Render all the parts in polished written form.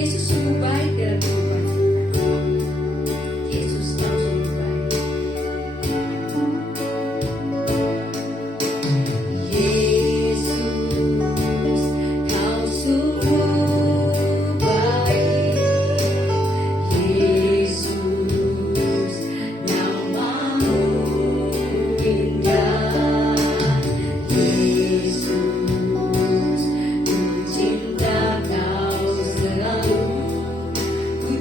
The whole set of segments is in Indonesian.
Yesus sungguh baik dalam kehidupan kita. Yesus kau sungguh baik. Yesus kau sungguh baik. Yesus namamu indah. Yesus ku cinta kau selalu. Ku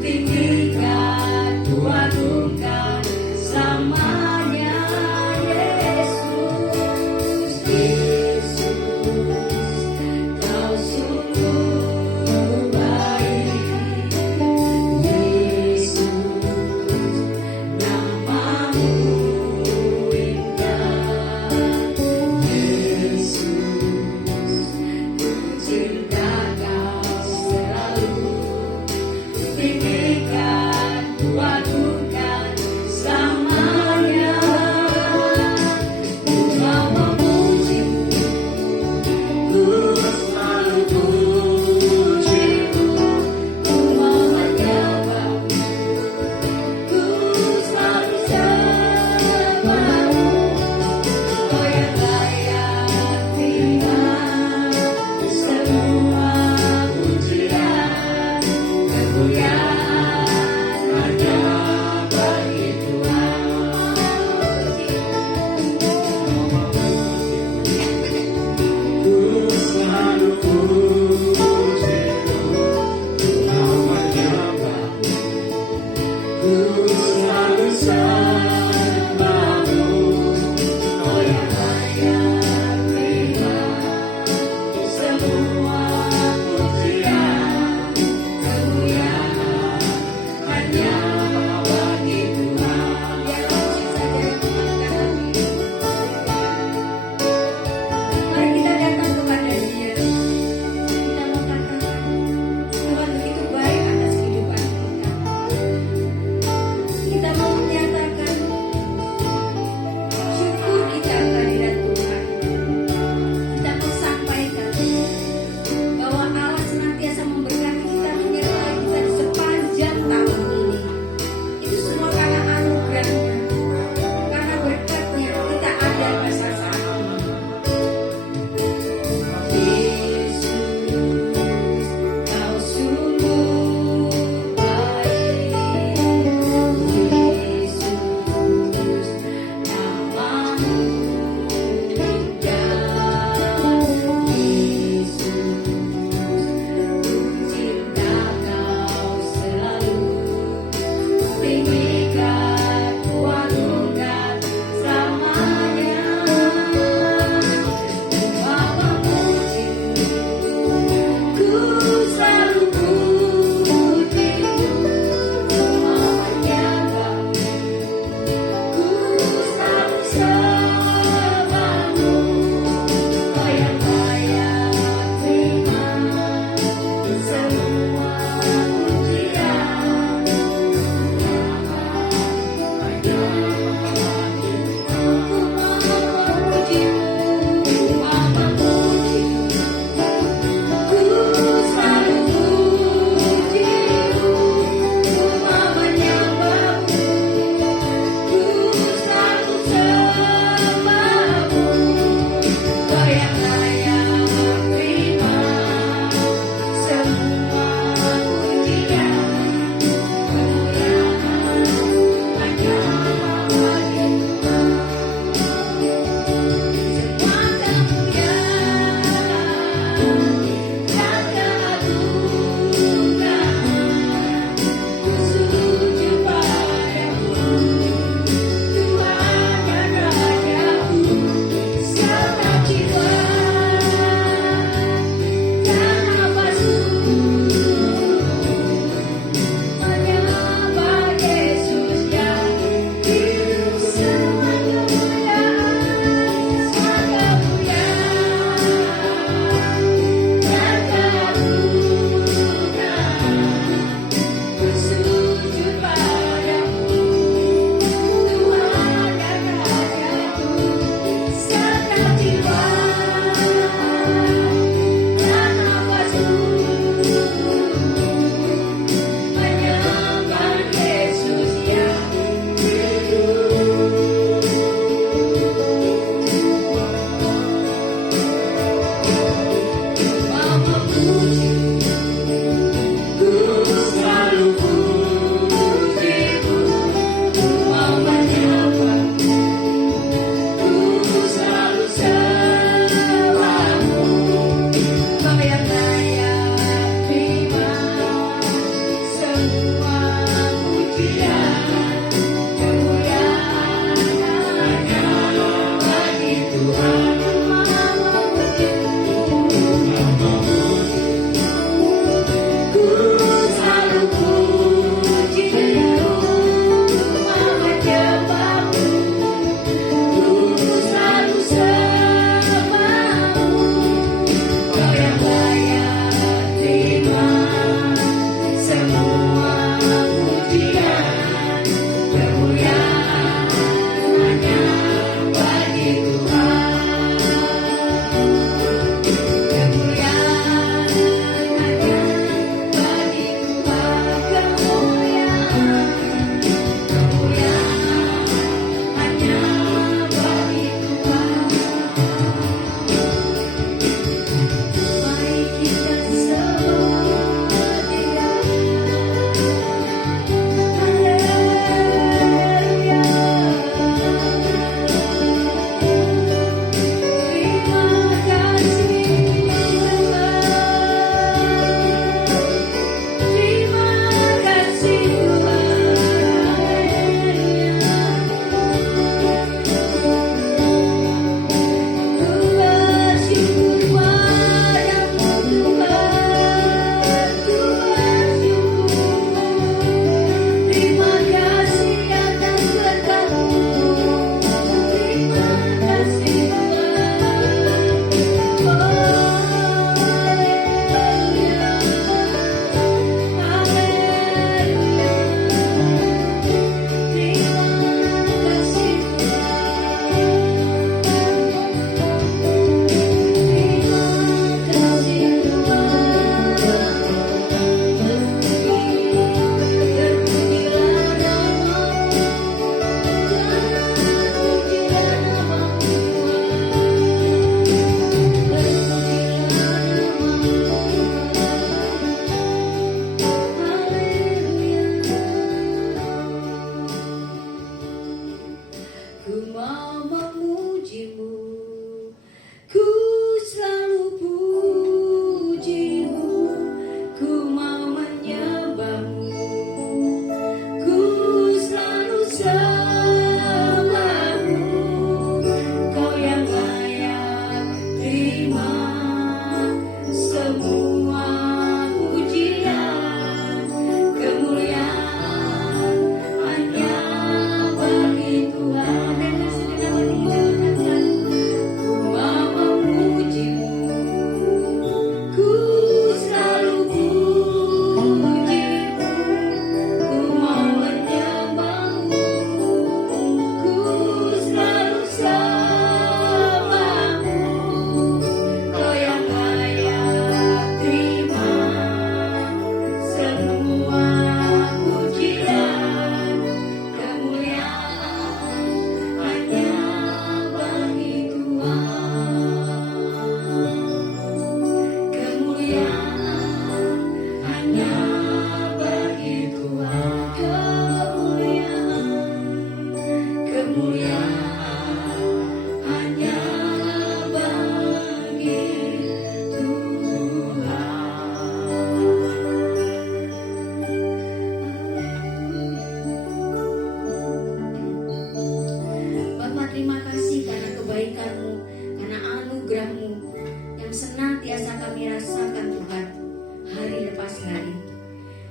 pagi hari.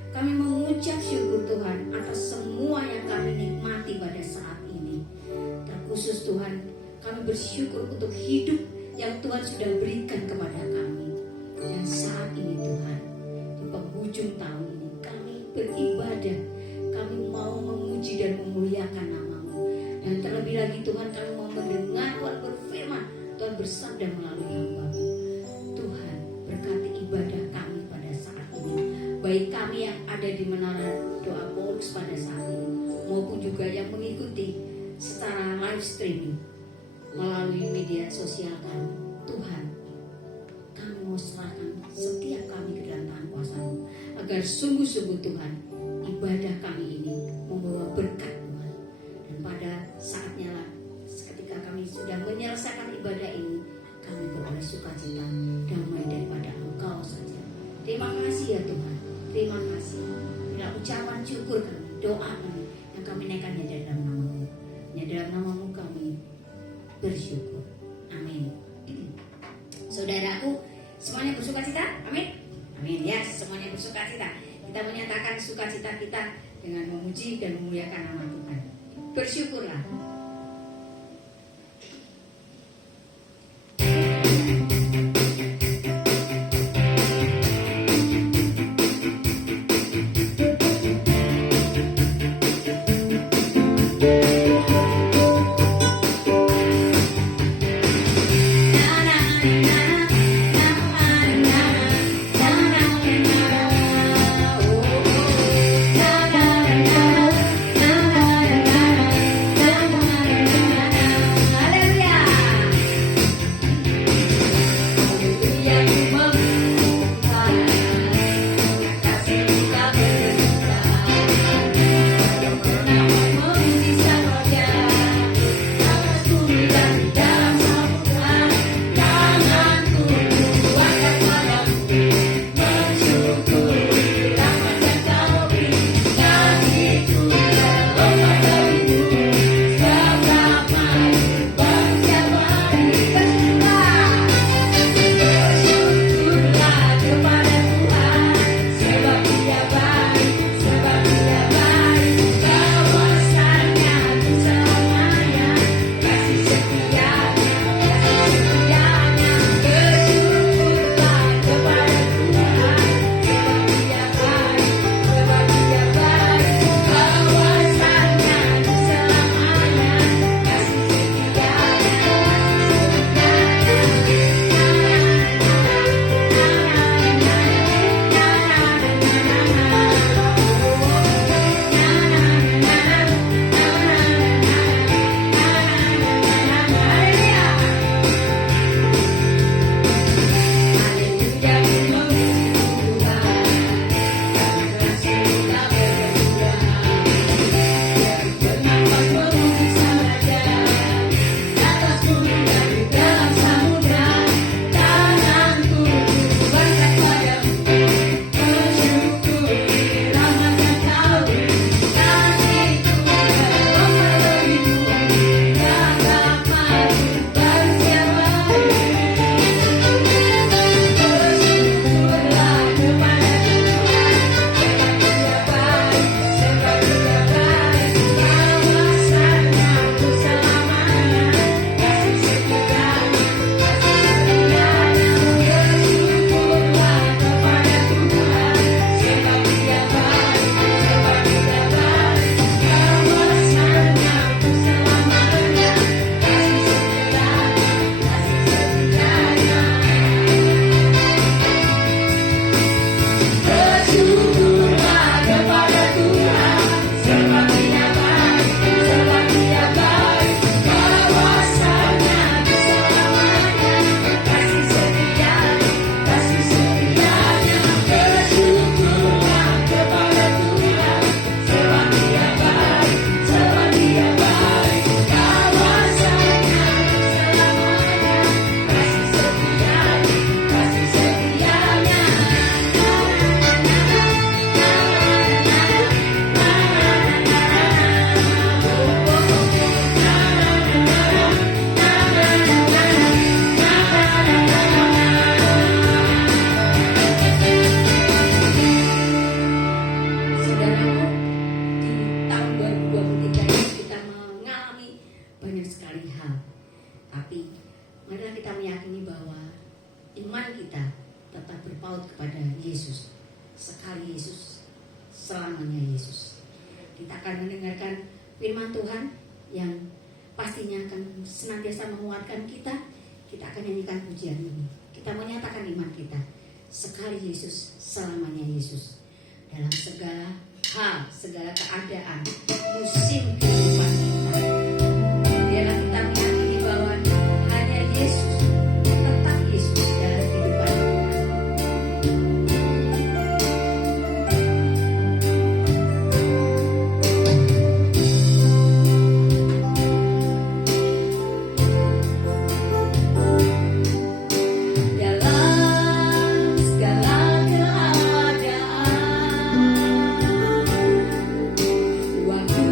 Kami mengucap syukur Tuhan atas semua yang kami nikmati pada saat ini. Terkhusus Tuhan, kami bersyukur untuk hidup yang Tuhan sudah berikan kepada kami. Dan saat ini Tuhan, di penghujung tahun ini kami beribadah, kami mau memuji dan memuliakan nama-Mu. Dan terlebih lagi Tuhan, kami mau mendengar Tuhan berfirman, Tuhan bersabda melalui hamba-Mu. Tuhan, berkati ibadah kami pada saat ini, baik kami yang ada di menara doa Paulus pada saat ini, maupun juga yang mengikuti secara live streaming melalui media sosial kami. Tuhan, kami mau serahkan setiap kami ke dalam tangan kuasa-Mu, agar sungguh-sungguh Tuhan, ibadah kami ini membawa berkat Tuhan. Dan pada saatnya lah, ketika kami sudah menyelesaikan ibadah ini, kami beroleh sukacita damai daripada Engkau saja. Terima kasih ya Tuhan, terima kasih. Bila ucapan syukur kami, doa kami yang kami naikkannya di dalam nama-Mu, di dalam nama-Mu kami bersyukur. Amin. Saudaraku, semuanya bersukacita? Amin. Amin. Ya, semuanya bersukacita. Kita menyatakan sukacita kita dengan memuji dan memuliakan nama Tuhan. Bersyukurlah. Yesus, selamanya Yesus. Kita akan mendengarkan firman Tuhan yang pastinya akan senantiasa menguatkan kita. Kita akan nyanyikan pujian ini. Kita menyatakan iman kita. Sekali Yesus, selamanya Yesus. Dalam segala hal, segala keadaan, musim kehidupan kita. Biarlah kita meyakini bahwa hanya Yesus, tetap Yesus dalam kehidupan kita. Waktu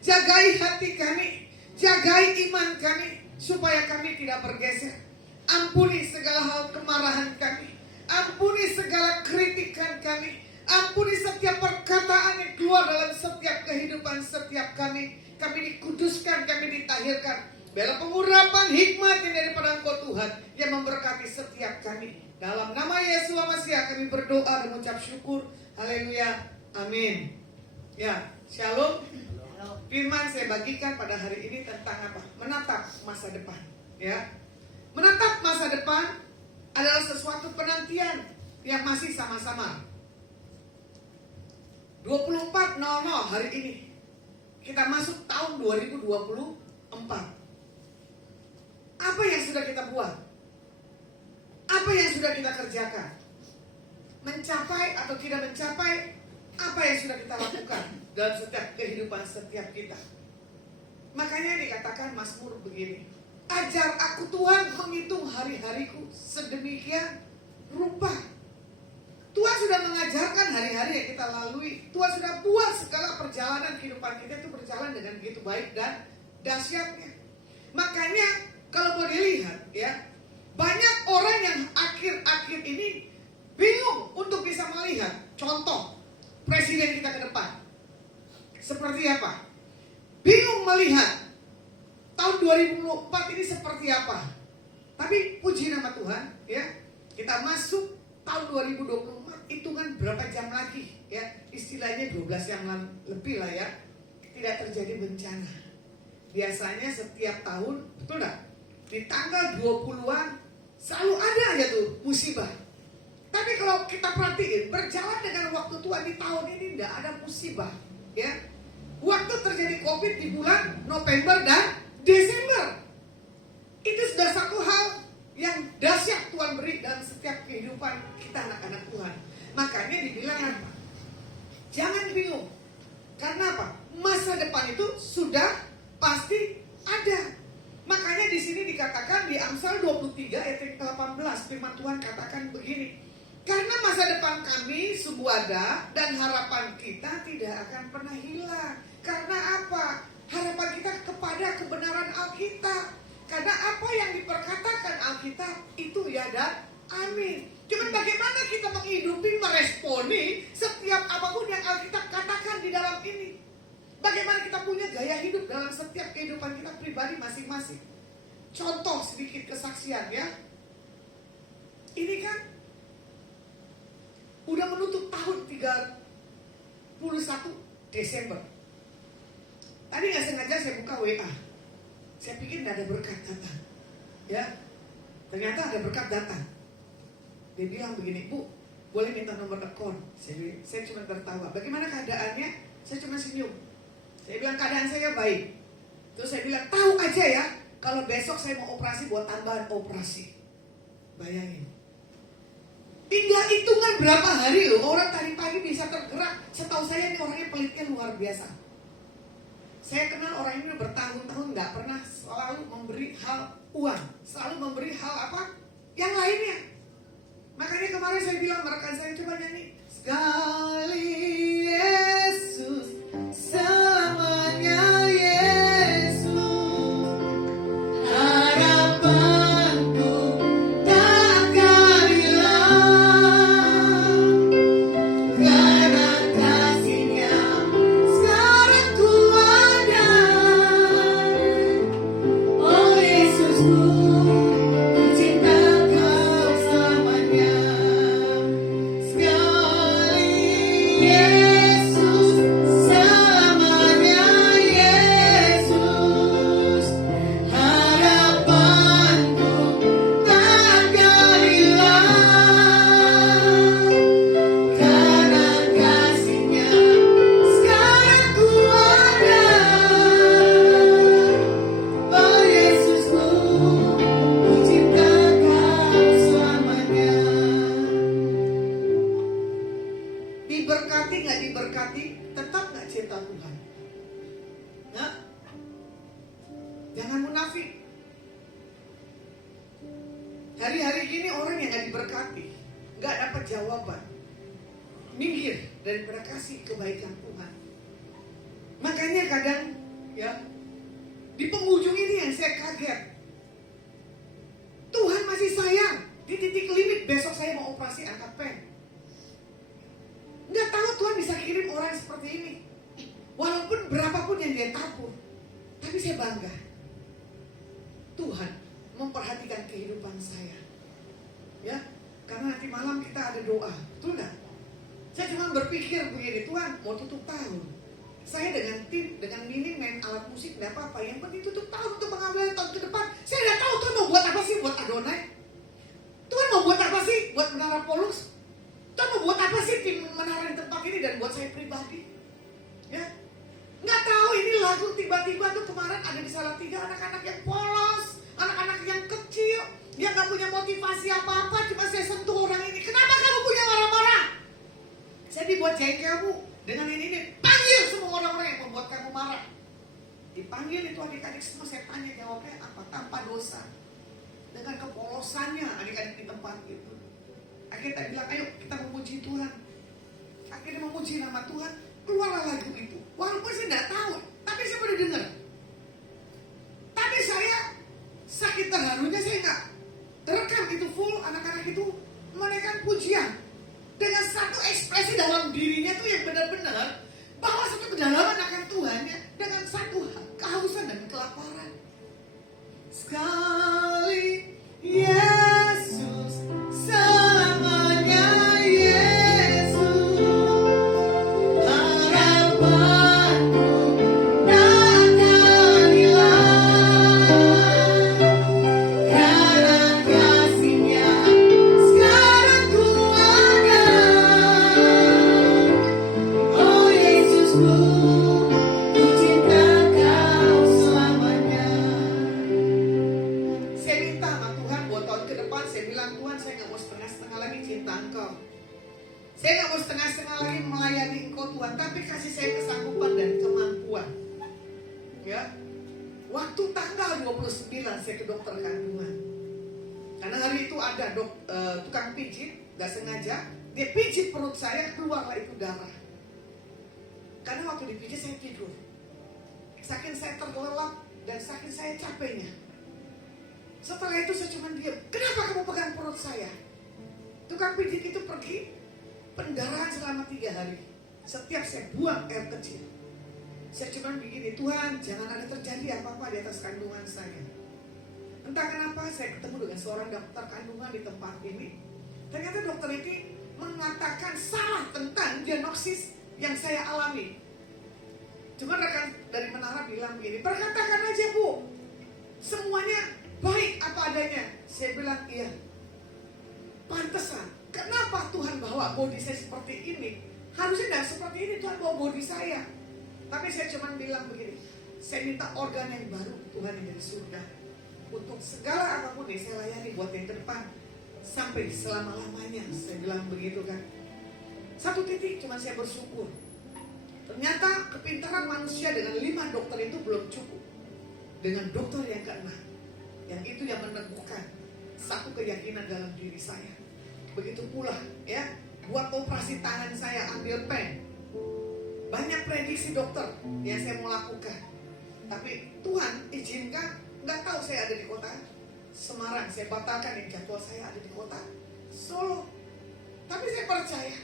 Jagai hati kami, jagai iman kami, supaya kami tidak bergeser. Ampuni segala hal kemarahan kami, ampuni segala kritikan kami, ampuni setiap perkataan yang keluar dalam setiap kehidupan setiap kami. Kami dikuduskan, kami ditahirkan. Bela pengurapan hikmat yang daripada Engkau Tuhan, yang memberkati setiap kami. Dalam nama Yesus Masihi kami berdoa dan mengucap syukur. Haleluya, amin. Ya, shalom. Firman saya bagikan pada hari ini tentang apa? Menatap masa depan. Ya, menatap masa depan adalah sesuatu penantian yang masih sama-sama. 24.00 hari ini kita masuk tahun 2024. Apa yang sudah kita buat? Apa yang sudah kita kerjakan? Mencapai atau tidak mencapai, apa yang sudah kita lakukan dalam setiap kehidupan setiap kita? Makanya dikatakan Mazmur begini, ajar aku Tuhan menghitung hari-hariku sedemikian rupa. Tuhan sudah mengajarkan hari-hari yang kita lalui. Tuhan sudah buat segala perjalanan kehidupan kita itu berjalan dengan begitu baik dan dahsyatnya. Makanya kalau boleh dilihat ya, banyak orang yang akhir-akhir ini bingung untuk bisa melihat contoh presiden kita ke depan seperti apa. Bingung melihat tahun 2024 ini seperti apa. Tapi puji nama Tuhan ya, kita masuk tahun 2024, hitungan berapa jam lagi ya, istilahnya 12 jam lebih lah ya, tidak terjadi bencana. Biasanya setiap tahun, betul gak? Di tanggal 20-an selalu ada aja tuh musibah. Tapi kalau kita perhatiin, berjalan dengan waktu Tuhan di tahun ini tidak ada musibah ya. Waktu terjadi COVID di bulan November dan Desember, itu sudah satu hal yang dahsyat Tuhan beri dalam setiap kehidupan kita anak-anak Tuhan. Makanya dibilang apa? Jangan bingung. Karena apa? Masa depan itu sudah pasti ada. Makanya di sini dikatakan di Amsal 23 ayat 18, firman Tuhan katakan begini. Karena masa depan kami sungguh ada dan harapan kita tidak akan pernah hilang. Karena apa? Harapan kita kepada kebenaran Alkitab. Karena apa yang diperkatakan Alkitab itu ya dan amin. Cuma bagaimana kita menghidupi, meresponi setiap apapun yang Alkitab katakan di dalam ini. Bagaimana kita punya gaya hidup dalam setiap kehidupan kita pribadi masing-masing. Contoh sedikit kesaksian ya. Ini kan udah menutup tahun 31 Desember. Tadi gak sengaja saya buka WA. Saya pikir gak ada berkat datang ya. Ternyata ada berkat datang. Dia bilang begini, Bu, boleh minta nomor akun? Saya cuma tertawa. Bagaimana keadaannya? Saya cuma senyum. Saya bilang keadaan saya baik. Terus saya bilang, tahu aja ya, kalau besok saya mau operasi buat tambahan operasi. Bayangin. Tinggal hitungan berapa hari loh, orang tadi pagi bisa tergerak. Setahu saya ini orangnya pelitnya luar biasa. Saya kenal orang ini bertahun-tahun gak pernah selalu memberi hal uang, selalu memberi hal apa? Yang lainnya. Makanya kemarin saya bilang rekan saya, coba nyanyi. Sekali Yesus, selamanya Yesus, harapanku takkan hilang, karena kasih-Nya sekarang ku ada. Oh Yesusku, ku cinta Kau selamanya. Sekali Yesus, selamanya Yesus, harapanku takkan hilang, karena kasih-Nya sekarang ku ada. Oh Yesusku, ku cinta Kau selamanya. Diberkati gak diberkati, tetap gak cinta Tuhan. Nah, jangan munafik. Hari-hari gini orang yang gak diberkati, gak dapat jawaban, minggir daripada kasih kebaikan Tuhan. Makanya kadang Ya, di penghujung ini yang saya kaget. Tuhan masih sayang. Di titik limit besok saya mau operasi angkat pen. Nggak tahu Tuhan bisa kirim orang seperti ini. Walaupun berapapun yang dia tabur, tapi saya bangga. Tuhan memperhatikan kehidupan saya. Ya, karena nanti malam kita ada doa, betul nggak? Saya cuma berpikir begini, Tuhan mau tutup tahun. Saya dengan tim, dengan minim main alat musik nggak apa-apa. Yang penting tutup tahun untuk mengambil tahun ke depan. Saya nggak tahu Tuhan mau buat apa sih buat Adonai. Tuhan mau buat apa sih buat Menara Polus. Tuhan mau buat apa sih tim menara di tempat ini dan buat saya pribadi. Ya, nggak tahu ini lagu tiba-tiba tuh kemarin ada di Salatiga anak-anak yang polos, anak-anak yang kecil, yang nggak punya motivasi apa-apa, cuma saya sentuh orang ini. Kenapa kamu punya marah-marah? Saya dibuat jengkel Bu dengan ini. Panggil semua orang-orang yang membuat kamu marah. Dipanggil itu adik-adik semua, saya tanya jawabnya apa? Tanpa dosa. Dengan kepolosannya adik-adik di tempat itu. Akhirnya kita bilang, ayo kita memuji Tuhan. Akhirnya memuji nama Tuhan. Keluarlah lagu itu. Walaupun saya tidak tahu, tapi saya pernah dengar. Tapi saya sakit terharunya saya nggak rekam itu full, anak-anak itu menaikkan pujian dengan satu ekspresi dalam dirinya tuh yang benar-benar bahwa satu kedalaman akan Tuhannya dengan satu kehausan dan kelaparan. Sekali Yesus, selamanya Yesus, harapanku takkan hilang, karena kasih-Nya sekarang ku ada. Oh Yesusku, ku cinta Kau selamanya. Saya minta sama Tuhan buat tahun ke depan, saya bilang Tuhan saya gak mau setengah-setengah lagi cinta Engkau. Saya gak mau setengah-setengah lagi melayani Engkau Tuhan, tapi kasih saya kesanggupan dan kemampuan. Ya, waktu tanggal 29 saya ke dokter kandungan. Karena hari itu ada tukang pijit, gak sengaja, dia pijit perut saya, keluarlah itu darah. Karena waktu dipijit saya tidur. Saking saya terlelap dan saking saya capeknya. Setelah itu saya cuma diam. Kenapa kamu pegang perut saya? Tukang pijit itu pergi, pendarahan selama 3 hari. Setiap saya buang air kecil, saya cuma begini, Tuhan jangan ada terjadi apa-apa di atas kandungan saya. Entah kenapa saya ketemu dengan seorang dokter kandungan di tempat ini. Ternyata dokter ini mengatakan salah tentang diagnosis yang saya alami. Cuma rekan dari Menara bilang begini, perkatakan aja Bu, semuanya baik apa adanya. Saya bilang iya. Pantesan, kenapa Tuhan bawa body saya seperti ini? Harusnya tidak seperti ini Tuhan bawa body saya. Tapi saya cuma bilang begini, saya minta organ yang baru Tuhan yang dari surga. Untuk segala apapun yang saya layani buat yang ke depan, sampai selama-lamanya. Saya bilang begitu kan. Satu titik cuma saya bersyukur. Ternyata kepintaran manusia dengan 5 dokter itu belum cukup. Dengan dokter yang ke-6, yang itu yang meneguhkan satu keyakinan dalam diri saya. Begitu pula ya, buat operasi tangan saya ambil pen. Banyak prediksi dokter yang saya mau lakukan. Tapi Tuhan izinkan, nggak tahu saya ada di kota Semarang. Saya batalkan yang jadwal saya ada di kota Solo. Tapi saya percaya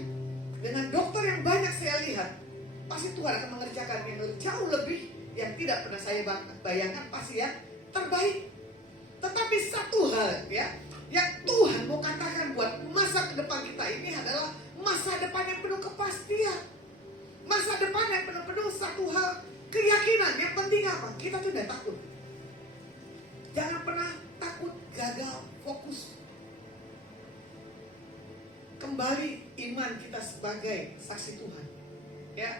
dengan dokter yang banyak saya lihat, pasti Tuhan akan mengerjakan yang jauh lebih yang tidak pernah saya bayangkan, pasti yang terbaik. Tetapi satu hal ya, yang Tuhan mau katakan buat masa ke depan kita ini adalah masa depan yang penuh kepastian. Masa depan yang penuh satu hal keyakinan. Yang penting apa? Kita tuh udah takut. Jangan pernah takut gagal fokus. Kembali iman kita sebagai saksi Tuhan. Ya,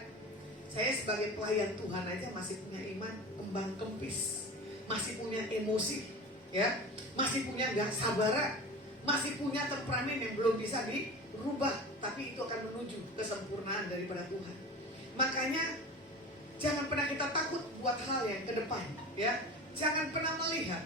saya sebagai pelayan Tuhan aja masih punya iman kembang kempis, masih punya emosi, ya, masih punya gak sabaran, masih punya temperamen yang belum bisa dirubah, tapi itu akan menuju kesempurnaan daripada Tuhan. Makanya jangan pernah kita takut buat hal yang ke depan, ya. Jangan pernah melihat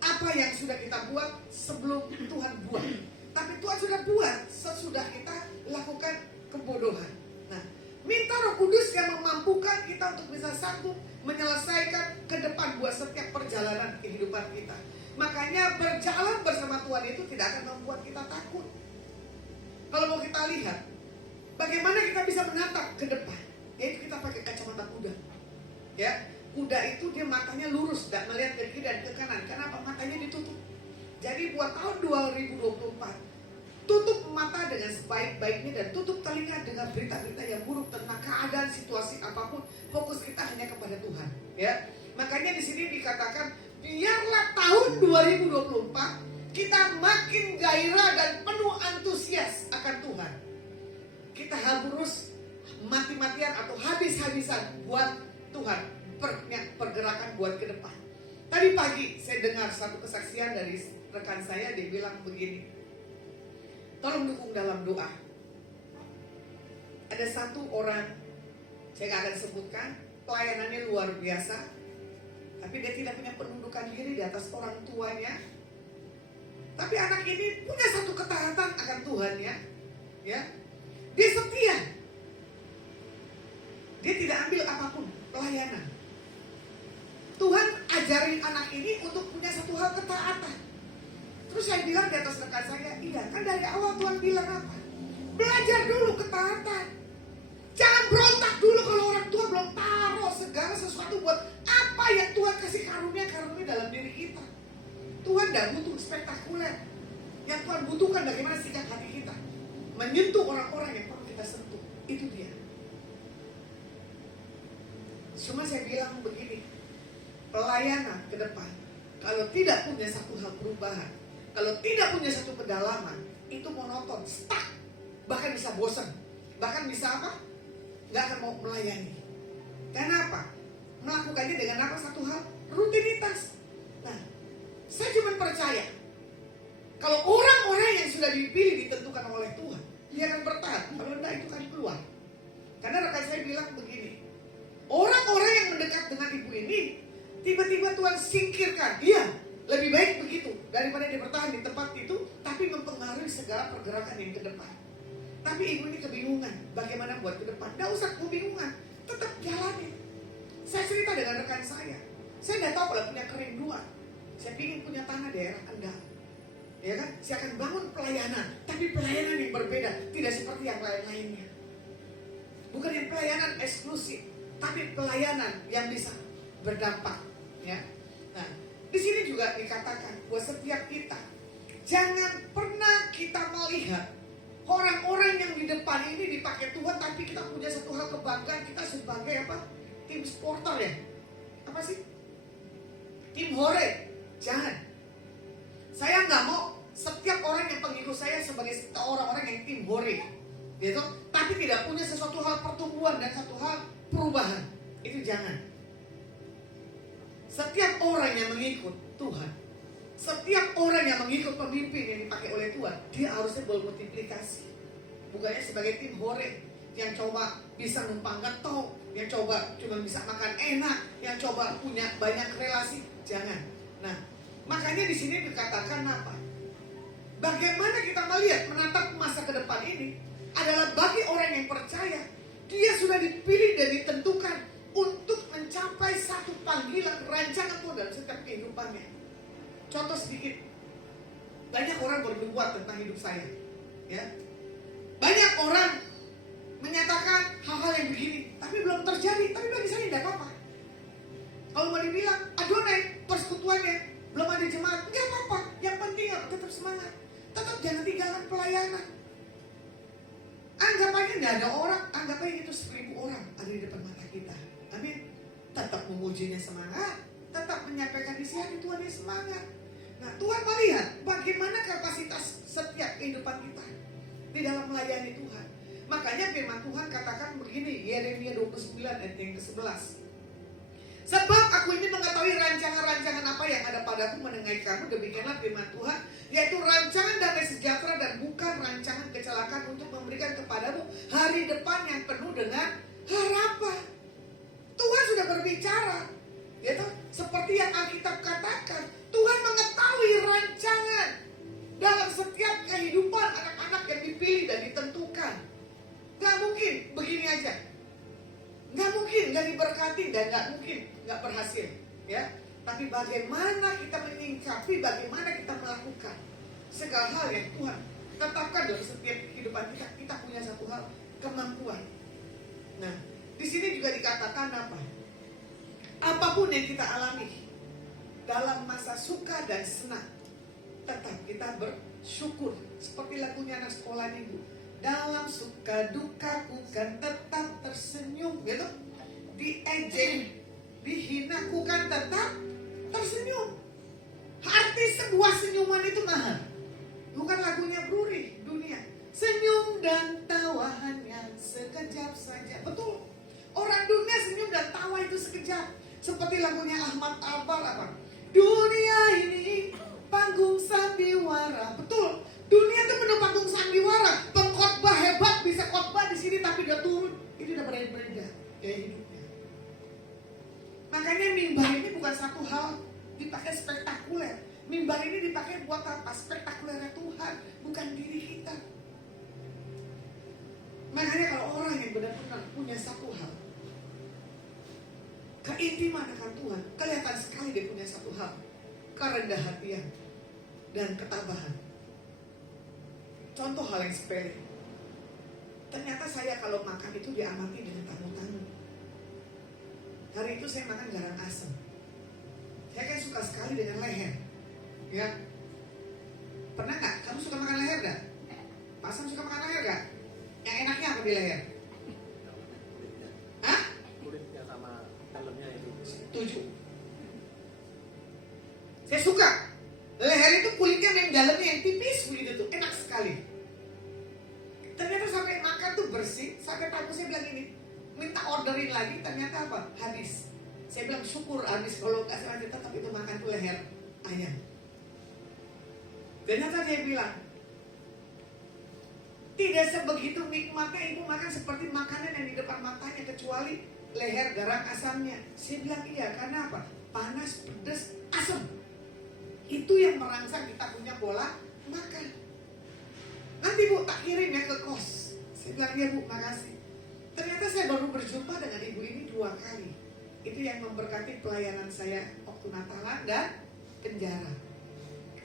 apa yang sudah kita buat sebelum Tuhan buat. Tapi Tuhan sudah buat sesudah kita lakukan kebodohan. Nah, Minta Roh Kudus yang memampukan kita untuk bisa sanggup menyelesaikan ke depan buat setiap perjalanan kehidupan kita. Makanya berjalan bersama Tuhan itu tidak akan membuat kita takut. Kalau mau kita lihat bagaimana kita bisa menatap ke depan, yaitu kita pakai kacamata kuda. Ya, kuda itu dia matanya lurus, tidak melihat ke kiri dan ke kanan. Kenapa? Matanya ditutup. Jadi buat tahun 2024, tutup mata dengan sebaik-baiknya dan tutup telinga dengan berita-berita yang buruk tentang keadaan situasi apapun. Fokus kita hanya kepada Tuhan. Ya, makanya di sini dikatakan biarlah tahun 2024 kita makin gairah dan penuh antusias akan Tuhan. Kita harus mati-matian atau habis-habisan buat Tuhan, pergerakan buat ke depan. Tadi pagi saya dengar satu kesaksian dari rekan saya, dia bilang begini, tolong dukung dalam doa. Ada satu orang, saya gak akan sebutkan, pelayanannya luar biasa, tapi dia tidak punya penundukan diri di atas orang tuanya. Tapi anak ini punya satu ketaatan akan Tuhannya, ya. Dia setia. Dia tidak ambil apapun, pelayanan. Tuhan ajarin anak ini untuk punya satu hal ketaatan. Terus saya bilang di atas rekan saya, iya kan dari awal Tuhan bilang apa? Belajar dulu ketaatan. Jangan berontak dulu kalau orang tua belum taruh segala sesuatu buat apa yang Tuhan kasih karunia dalam diri kita. Tuhan tidak butuh spektakuler. Yang Tuhan butuhkan bagaimana sikap hati kita. Menyentuh orang-orang yang perlu kita sentuh. Itu dia. Cuma saya bilang begini, pelayanan ke depan, kalau tidak punya satu hal perubahan, kalau tidak punya satu kedalaman, itu monoton, stuck, bahkan bisa bosan, bahkan bisa apa? Gak akan mau melayani. Kenapa? Melakukannya dengan apa? Satu hal, rutinitas. Nah, saya cuma percaya kalau orang-orang yang sudah dipilih ditentukan oleh Tuhan, dia akan bertahan. Kalau enggak, itu akan keluar. Karena rekan saya bilang begini, orang-orang yang mendekat dengan ibu ini tiba-tiba Tuhan singkirkan. Iya, lebih baik begitu daripada dia bertahan di tempat itu tapi mempengaruhi segala pergerakan yang ke depan. Tapi ibu ini kebingungan bagaimana buat ke depan. Gak usah kebingungan, tetap jalani. Saya cerita dengan rekan saya tidak tahu kalau punya kerinduan. Saya ingin punya tanah daerah Anda, ya kan? Saya akan bangun pelayanan, tapi pelayanan yang berbeda, tidak seperti yang lain-lainnya. Bukan yang pelayanan eksklusif, tapi pelayanan yang bisa berdampak, ya. Nah, di sini juga dikatakan buat setiap kita, jangan pernah kita melihat orang-orang yang di depan ini dipakai Tuhan, tapi kita punya satu hal kebanggaan, kita sebagai apa? Tim supporter ya? Apa sih? Tim hore. Jangan. Saya nggak mau setiap orang yang pengikut saya sebagai orang-orang yang tim hore, gitu. Tapi tidak punya sesuatu hal pertumbuhan dan satu hal perubahan. Itu jangan. Setiap orang yang mengikut Tuhan, setiap orang yang mengikut pemimpin yang dipakai oleh Tuhan, dia harusnya bermultiplikasi. Bukannya sebagai tim hore yang coba bisa numpang getol, yang coba cuma bisa makan enak, yang coba punya banyak relasi. Jangan. Nah, makanya di sini dikatakan apa? Bagaimana kita melihat menatap masa ke depan ini adalah bagi orang yang percaya, dia sudah dipilih dan ditentukan untuk mencapai satu panggilan rancangan Tuhan dalam setiap kehidupannya. Contoh sedikit, banyak orang berdebat tentang hidup saya, ya. Banyak orang menyatakan hal-hal yang begini, tapi belum terjadi. Tapi bagi saya tidak apa-apa. Kalau mau dibilang, Adonai persekutuannya belum ada jemaat, nggak apa-apa. Yang penting tetap semangat, tetap jangan tinggalkan pelayanan. Anggap aja nggak ada orang, anggap aja itu 1000 orang ada di depan mata kita. Amin. Tetap memujinya semangat, tetap menyampaikan isi hati Tuhan semangat. Nah, Tuhan melihat bagaimana kapasitas setiap kehidupan kita di dalam melayani Tuhan. Makanya firman Tuhan katakan begini, Yeremia 29 ayat yang ke-11. Sebab aku ini mengetahui rancangan-rancangan apa yang ada padaku menengahi kamu, demikianlah firman Tuhan, yaitu rancangan damai sejahtera dan bukan rancangan kecelakaan, untuk memberikan kepadamu hari depan yang penuh dengan harapan. Tuhan sudah berbicara, yaitu seperti yang Alkitab katakan, Tuhan mengetahui rancangan dalam setiap kehidupan anak-anak yang dipilih dan ditentukan. Gak mungkin begini aja. Nggak mungkin nggak diberkati dan nggak mungkin nggak berhasil, ya. Tapi bagaimana kita menyingkapi, bagaimana kita melakukan segala hal yang Tuhan tetapkan dalam setiap kehidupan kita. Kita punya satu hal, kemampuan. Nah, di sini juga dikatakan apa? Apapun yang kita alami dalam masa suka dan senang, tetap kita bersyukur. Seperti lagunya anak sekolah minggu. Dalam suka dukaku kan tetap tersenyum, gitu. Diejek, dihina ku kan tetap tersenyum. Arti sebuah senyuman itu mahal. Bukan lagunya Bruri, dunia. Senyum dan tawa hanya sekejap saja. Betul. Orang dunia senyum dan tawa itu sekejap. Seperti lagunya Ahmad Albar apa? Dunia ini panggung sandiwara. Betul. Dunia itu penuh panggung sandiwara. Pengkhotbah hebat bisa khotbah di sini tapi dia turun. Itu udah berbeda kayak hidupnya. Makanya mimbar ini bukan satu hal dipakai spektakuler. Mimbar ini dipakai buat apa? Spektakulernya Tuhan, bukan diri kita. Makanya kalau orang yang benar-benar punya satu hal, keintiman akan Tuhan, kelihatan sekali dia punya satu hal, kerendah hatian dan ketabahan. Contoh hal yang sepele. Ternyata saya kalau makan itu diamati dengan tamu-tamu. Hari itu saya makan garang asem. Saya kan suka sekali dengan leher, ya. Pernah nggak? Kamu suka makan leher nggak? Pasang suka makan leher nggak? Yang enaknya apa di leher? Hah? Kulitnya sama dalamnya itu. Setuju. Saya suka. Leher itu kulitnya yang dalamnya yang tipis begitu tuh, enak sekali. Ternyata sampai makan tuh bersih, sampai tamu saya bilang ini, minta orderin lagi, ternyata apa? Habis. Saya bilang syukur habis, kalau kasih lanjut tetap itu makan tuh leher ayam. Ternyata dia bilang, tidak sebegitu nikmatnya ibu makan seperti makanan yang di depan matanya kecuali leher garang asamnya. Saya bilang iya, karena apa? Panas, pedas, asam. Itu yang merangsang kita punya pola makan. Nanti bu tak kirim ya ke kos. Saya bilang iya bu, makasih. Ternyata saya baru berjumpa dengan ibu ini 2 kali. Itu yang memberkati pelayanan saya waktu Natalan dan penjara.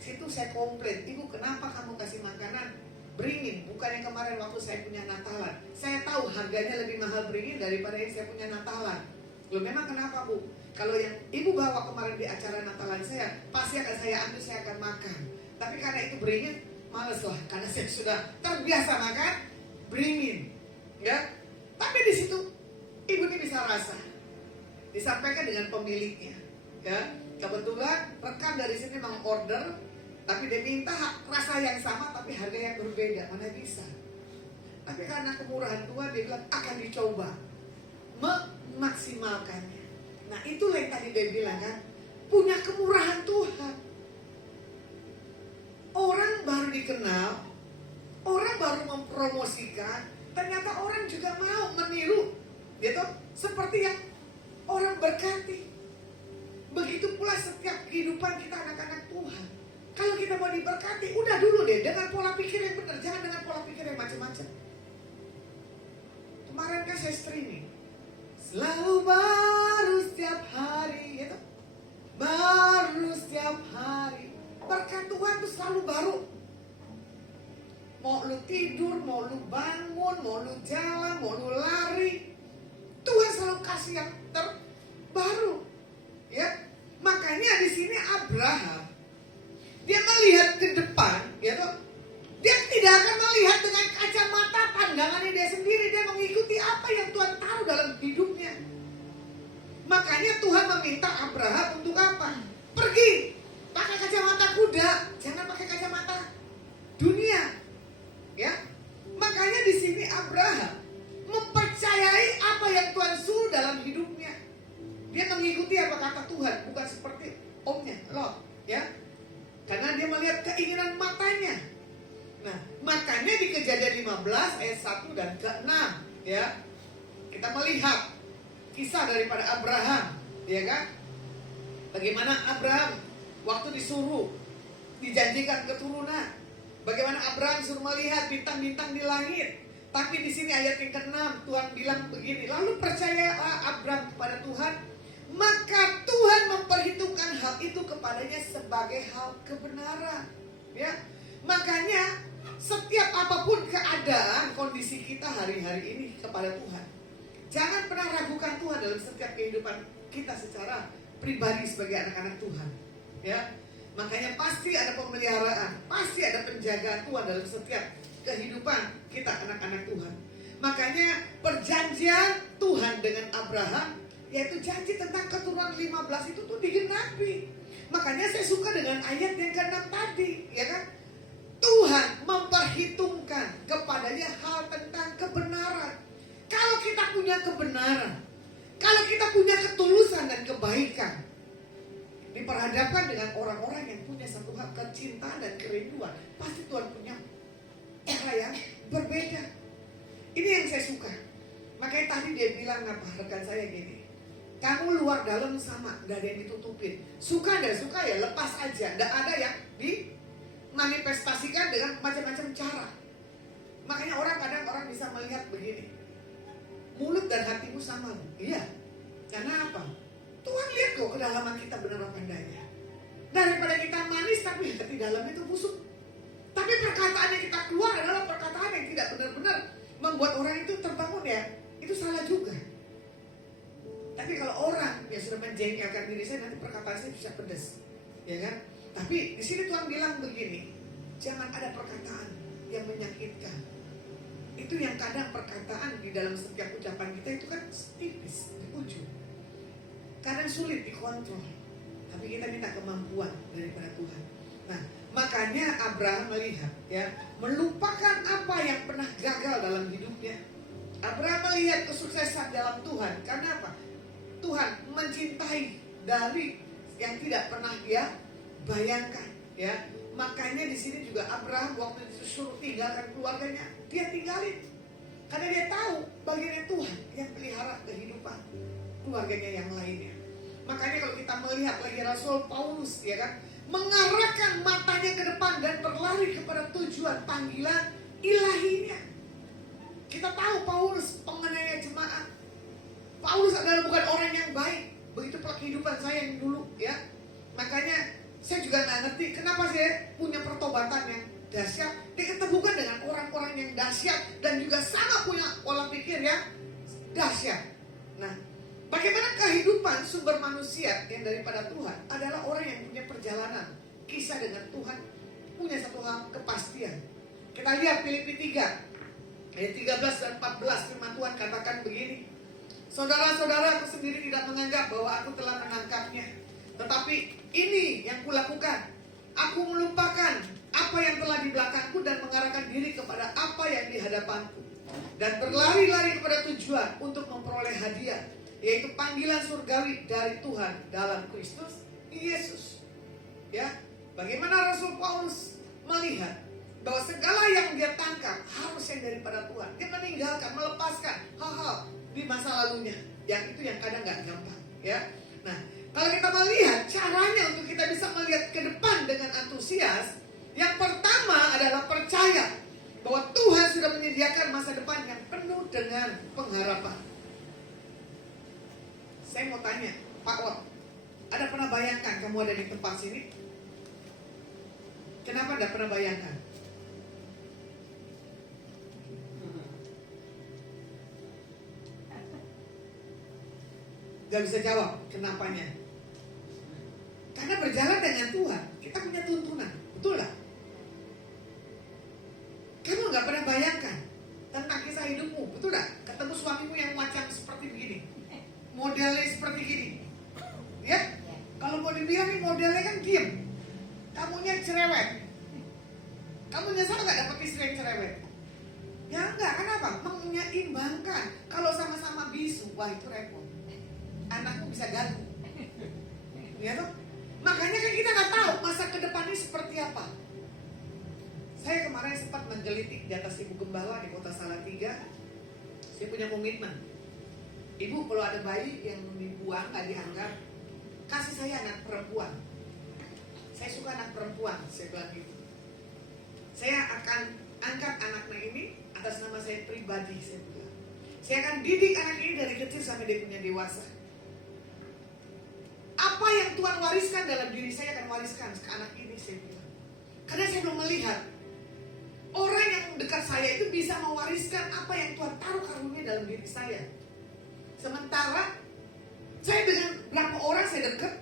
Situ saya komplain, ibu kenapa kamu kasih makanan beringin? Bukan yang kemarin waktu saya punya Natalan. Saya tahu harganya lebih mahal beringin daripada yang saya punya Natalan. Loh memang kenapa bu? Kalau yang ibu bawa kemarin di acara Natalan saya, pasti akan saya ambil, saya akan makan. Tapi karena itu beringin, males lah. Karena saya sudah terbiasa makan beringin, ya. Tapi di situ ibu ini bisa rasa. Disampaikan dengan pemiliknya, ya. Kebetulan rekan dari sini mengorder, tapi dia minta rasa yang sama tapi harga yang berbeda. Mana bisa? Tapi karena kemurahan Tuhan dia bilang akan dicoba memaksimalkannya. Nah itulah yang tadi dia bilang kan, punya kemurahan Tuhan. Orang baru dikenal, orang baru mempromosikan, ternyata orang juga mau meniru, gitu. Seperti yang orang berkati. Begitu pula setiap kehidupan kita anak-anak Tuhan. Kalau kita mau diberkati, udah dulu deh dengan pola pikir yang benar, jangan dengan pola pikir yang macam-macam. Kemarin kan saya streaming, selalu baru setiap hari, gitu. Baru setiap hari. Berkat Tuhan tuh selalu baru. Mau lu tidur, mau lu bangun, mau lu jalan, mau lu lari, Tuhan selalu kasih yang terbaru. Ya, makanya di sini Abraham dia melihat ke depan, gitu. Dia tidak akan melihat dengan kacamata pandangannya dia sendiri. Dia mengikuti apa yang Tuhan taruh dalam hidupnya. Makanya Tuhan meminta Abraham untuk apa? Pergi, pakai kacamata kuda, jangan pakai kacamata dunia. Ya, makanya di sini Abraham mempercayai apa yang Tuhan suruh dalam hidupnya. Dia mengikuti apa kata Tuhan, bukan seperti omnya, Lot, ya. Karena dia melihat keinginan matanya. Nah, makanya di Kejadian 15 ayat 1 dan ke-6, ya. Kita melihat kisah daripada Abraham, ya kan? Bagaimana Abraham waktu disuruh dijanjikan keturunan. Bagaimana Abraham suruh melihat bintang-bintang di langit. Tapi di sini ayat yang ke-6 Tuhan bilang begini, lalu percayalah Abram kepada Tuhan, maka Tuhan memperhitungkan hal itu kepadanya sebagai hal kebenaran. Ya, makanya setiap apapun keadaan kondisi kita hari-hari ini kepada Tuhan, jangan pernah ragukan Tuhan dalam setiap kehidupan kita secara pribadi sebagai anak-anak Tuhan. Ya, makanya pasti ada pemeliharaan, pasti ada penjagaan Tuhan dalam setiap kehidupan kita anak-anak Tuhan. Makanya perjanjian Tuhan dengan Abraham, yaitu janji tentang keturunan 15 itu tuh digenapi. Makanya saya suka dengan ayat yang ke-6 tadi, ya kan? Tuhan memperhitungkan kepadanya hal tentang kebenaran. Kalau kita punya kebenaran, kalau kita punya ketulusan dan kebaikan, diperhadapkan dengan orang-orang yang punya satu hal kecintaan dan kerinduan, pasti Tuhan punya cara yang berbeda. Ini yang saya suka. Makanya tadi dia bilang apa rekan saya gini, kamu luar dalam sama, gak ada yang ditutupin. Suka dan suka ya lepas aja, gak ada yang dimanifestasikan dengan macam-macam cara. Makanya orang bisa melihat begini, mulut dan hatimu sama. Iya, karena apa? Tuhan lihat kok kedalaman kita benar apa adanya. Daripada kita manis tapi hati dalam itu busuk. Tapi perkataan yang kita keluar adalah perkataan yang tidak benar-benar membuat orang itu terbangun, ya itu salah juga. Tapi kalau orang yang sudah menjengkelkan diri saya, nanti perkataan saya bisa pedas, ya kan? Tapi di sini Tuhan bilang begini, jangan ada perkataan yang menyakitkan. Itu yang kadang perkataan di dalam setiap ucapan kita itu kan tipis di ujung, kadang sulit dikontrol. Tapi kita minta kemampuan daripada Tuhan. Nah, makanya Abraham melihat, ya, melupakan apa yang pernah gagal dalam hidupnya. Abraham melihat kesuksesan dalam Tuhan. Karena apa? Tuhan mencintai dari yang tidak pernah dia bayangkan, ya. Makanya di sini juga Abraham waktu disuruh tinggalkan keluarganya, dia tinggalin. Karena dia tahu bagiannya Tuhan yang pelihara kehidupan keluarganya yang lainnya. Makanya kalau kita melihat lagi Rasul Paulus, ya kan, mengarahkan matanya ke depan dan berlari kepada tujuan panggilan ilahinya. Kita tahu Paulus penganiaya jemaat. Paulus adalah bukan orang yang baik. Begitu kehidupan saya yang dulu, ya. Makanya saya juga nggak ngerti kenapa saya punya pertobatan yang dahsyat diketemukan dengan orang-orang yang dahsyat dan juga sama punya pola pikir yang dahsyat. Nah, bagaimana kehidupan sumber manusia yang daripada Tuhan adalah orang yang punya perjalanan kisah dengan Tuhan, punya satu hal kepastian. Kita lihat Filipi 3 ayat 13 dan 14, firman Tuhan katakan begini, saudara-saudara, aku sendiri tidak menganggap bahwa aku telah menangkapnya, tetapi ini yang kulakukan, aku melupakan apa yang telah di belakangku dan mengarahkan diri kepada apa yang di hadapanku, dan berlari-lari kepada tujuan untuk memperoleh hadiah, yaitu panggilan surgawi dari Tuhan dalam Kristus Yesus. Ya, bagaimana Rasul Paulus melihat bahwa segala yang dia tangkap harus yang daripada Tuhan. Dia meninggalkan, melepaskan hal-hal di masa lalunya, yang itu yang kadang gak gampang, ya. Nah, kalau kita melihat caranya untuk kita bisa melihat ke depan dengan antusias, yang pertama adalah percaya bahwa Tuhan sudah menyediakan masa depan yang penuh dengan pengharapan. Saya mau tanya, Pak Wot, ada pernah bayangkan kamu ada di tempat sini? Kenapa tidak pernah bayangkan? Gak bisa jawab kenapanya. Karena berjalan dengan Tuhan, kita punya tuntunan, betul lah. Kamu gak pernah bayangkan tentang kisah hidupmu, betul gak? Ketemu suamimu yang macam seperti begini, modelnya seperti gini, ya? Kalau mau dibilang nih modelnya kan diem, kamunya cerewet. Kamu nyesal gak dapet istri yang cerewet? Ya enggak, kenapa? Menyeimbangkan. Kalau sama-sama bisu, wah itu repot. Anakmu bisa ganggu, ya toh? Makanya kan kita nggak tahu masa ke depannya seperti apa. Saya kemarin sempat menggelitik di atas ibu gembala di kota Salatiga. Saya punya komitmen, ibu kalau ada bayi yang dibuang nggak dianggap, kasih saya anak perempuan. Saya suka anak perempuan, saya bilang gitu. Saya akan angkat anaknya ini atas nama saya pribadi, saya bilang. Saya akan didik anak ini dari kecil sampai dia punya dewasa. Apa yang Tuhan wariskan dalam diri saya akan wariskan ke anak ini, saya bilang. Karena saya belum melihat orang yang dekat saya itu bisa mewariskan apa yang Tuhan taruh karunia dalam diri saya. Sementara saya dengan berapa orang saya dekat,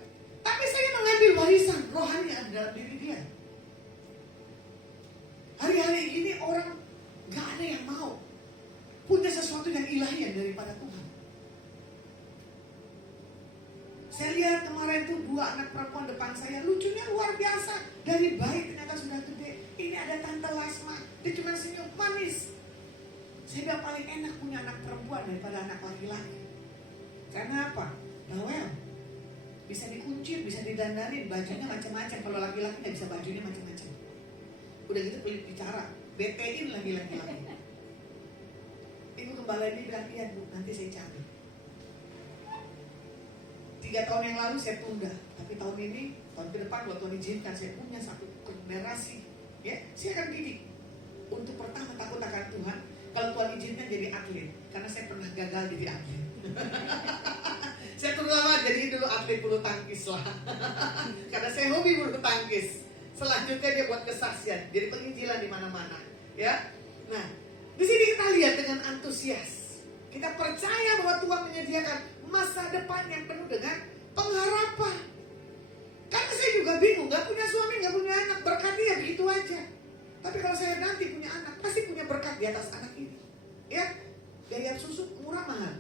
tapi saya mengambil warisan rohani yang ada dalam diri dia. Hari-hari ini orang gak ada yang mau punya sesuatu yang ilahi daripada Tuhan. Saya lihat kemarin tuh 2 anak perempuan depan saya, lucunya luar biasa. Dari bayi ternyata sudah gede. Ini ada Tante Lasma, dia cuma senyum manis. Saya bilang paling enak punya anak perempuan daripada anak laki-laki. Karena apa? Bawel. Bisa dikuncir, bisa didandanin, bajunya macam-macam. Kalau laki-laki nggak bisa bajunya macam-macam. Udah gitu pelit bicara, betein lagi laki-laki. Ibu gembala ini bilang, iya Bu, nanti saya cari. 3 tahun yang lalu saya tunda, tapi tahun ini, tahun ke depan, waktu Tuhan izinkan, saya punya satu generasi, ya, saya akan didik. Untuk pertama takut akan Tuhan. Kalau Tuhan izinkan jadi atlet, karena saya pernah gagal jadi atlet. Saya terutama jadi dulu atlet bulu tangkis lah. Karena saya hobi bulu tangkis. Selanjutnya dia buat kesaksian, jadi penginjilan di mana-mana, ya. Nah, di sini kita lihat dengan antusias. Kita percaya bahwa Tuhan menyediakan masa depan yang penuh dengan pengharapan. Karena saya juga bingung, gak punya suami, gak punya anak, berkatnya ya begitu aja. Tapi kalau saya nanti punya anak, pasti punya berkat di atas anak ini. Ya, biaya susu murah mahal.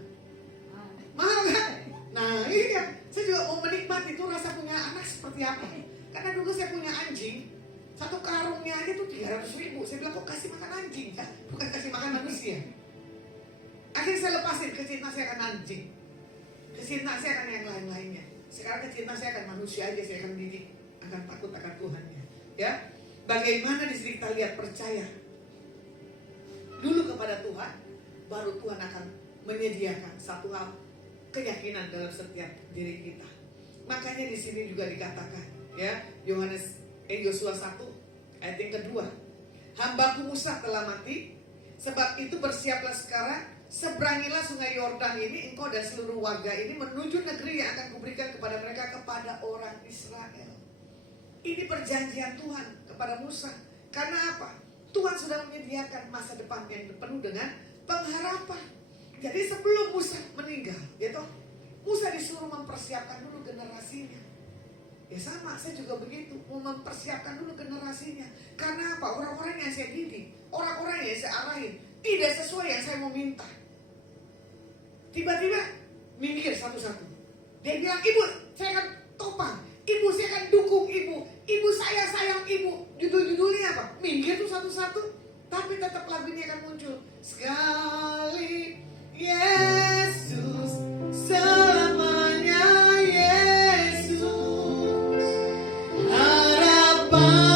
Mahal kan? Nah iya, saya juga mau menikmati itu rasa punya anak seperti apa. Karena dulu saya punya anjing, 1 karungnya aja tuh 300.000. Saya bilang kok kasih makan anjing, kan? Bukan kasih makan manusia. Akhirnya saya lepasin, kecintaan saya akan anjing, kecintaan saya akan yang lain-lainnya. Sekarang kecintaan saya akan manusia aja, saya akan didik, akan takut akan Tuhannya. Ya, bagaimana di sini kita lihat percaya dulu kepada Tuhan, baru Tuhan akan menyediakan satu hal, keyakinan dalam setiap diri kita. Makanya di sini juga dikatakan, ya, Yosua 1 ayat yang kedua, hambaku Musa telah mati, sebab itu bersiaplah sekarang, seberangilah sungai Yordan ini, engkau dan seluruh warga ini menuju negeri yang akan kuberikan kepada mereka, kepada orang Israel. Ini perjanjian Tuhan kepada Musa. Karena apa? Tuhan sudah menyediakan masa depan yang penuh dengan pengharapan. Jadi sebelum Musa meninggal, gitu, Musa disuruh mempersiapkan dulu generasinya. Ya sama, saya juga begitu, mau mempersiapkan dulu generasinya. Karena apa? Orang-orang yang saya didik, orang-orang yang saya arahin, tidak sesuai yang saya mau minta. Tiba-tiba minggir satu-satu. Dia bilang, ibu, saya akan topang. Ibu, saya akan dukung ibu. Ibu, saya sayang ibu. Judul-judulnya apa? Minggir tuh satu-satu. Tapi tetap lagunya akan muncul. Sekali Yesus, selamanya Yesus. Harapanku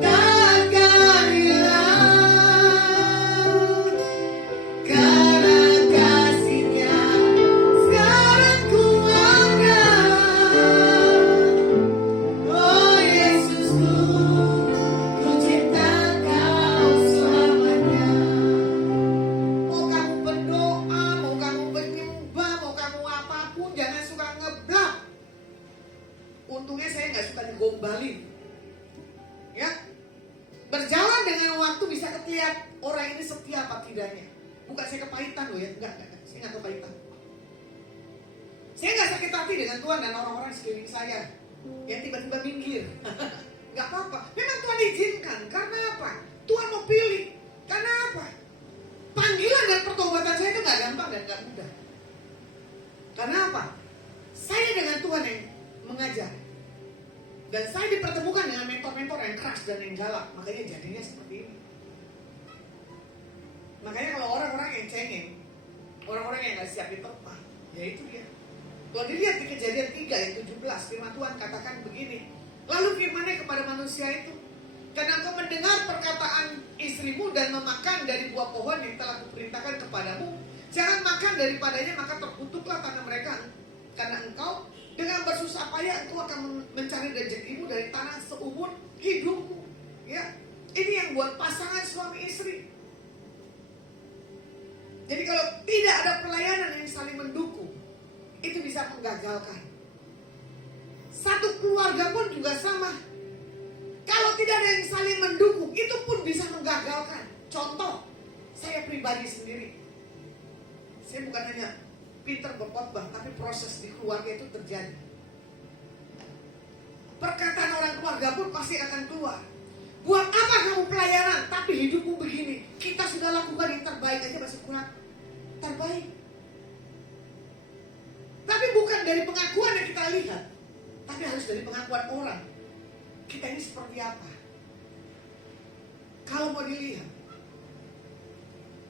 takkan hilang. Karena kasih-Nya sekarang ku anggap. Oh Yesusku, ku cinta Kau selamanya. Mau kamu berdoa, mau kamu menyembah, mau kamu apapun, jangan suka ngeblak. Untungnya saya nggak suka digombalin. Ya, berjalan dengan waktu bisa kelihatan orang ini setia apa tidaknya. Bukan saya kepahitan loh ya, enggak. Saya nggak kepahitan. Saya nggak sakit hati dengan Tuhan dan orang-orang sekeliling saya yang tiba-tiba minggir. Nggak apa-apa. Memang Tuhan izinkan. Karena apa? Tuhan mau pilih. Karena apa? Panggilan dan pertobatan saya itu nggak gampang dan nggak mudah. Karena apa? Saya dengan Tuhan yang mengajar. Dan saya dipertemukan dengan mentor-mentor yang keras dan yang galak. Makanya jadinya seperti ini. Makanya kalau orang-orang yang cengeng, orang-orang yang gak siap diterpa, ya itu dia. Kalau dilihat di Kejadian 3 ayat 17, firman Tuhan katakan begini. Lalu firman-Nya kepada manusia itu, karena engkau mendengar perkataan istrimu dan memakan dari buah pohon yang telah kuperintahkan kepadamu, jangan makan daripadanya, maka terkutuklah tanah mereka. Karena engkau dengan bersusah payah engkau akan mencari rezekimu dari tanah seumur hidupmu. Ya, Ini yang buat pasangan suami istri. Jadi kalau tidak ada pelayanan yang saling mendukung, itu bisa menggagalkan. Satu keluarga pun juga sama. Kalau tidak ada yang saling mendukung, itu pun bisa menggagalkan. Contoh, saya pribadi sendiri. Saya bukan hanya pintar berkhotbah, tapi proses di keluarga itu terjadi. Perkataan orang keluarga pun pasti akan keluar. Buat apa kamu pelayanan, tapi hidupmu begini? Kita sudah lakukan yang terbaik aja masih kurang terbaik. Tapi bukan dari pengakuan yang kita lihat, tapi harus dari pengakuan orang. Kita ini seperti apa? Kalau mau dilihat,